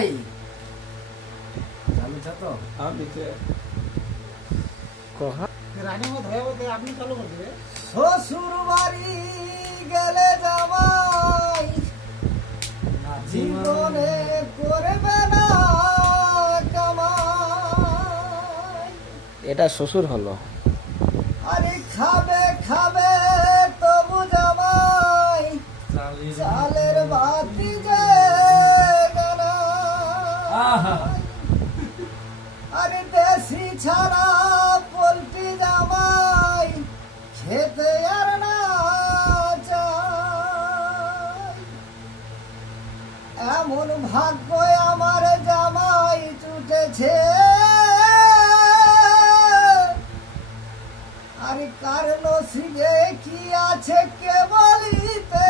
ভাই চালু আছে তো আপনি চালু করে দেবে। শ্বশুর বাড়ি গেলে জামাই জীবনে করবে না কামাই। এটা শ্বশুর হলো। আরে খাবে খাবে তবু জামাই চালের বাতি যে আরে দেশি ছাড়া পোল্ট্রি জামাই খেতে আর না চাই। এমন ভাগ্য আমার জামাই জুটেছে, আরে কার নসিবে কি আছে কে বলিতে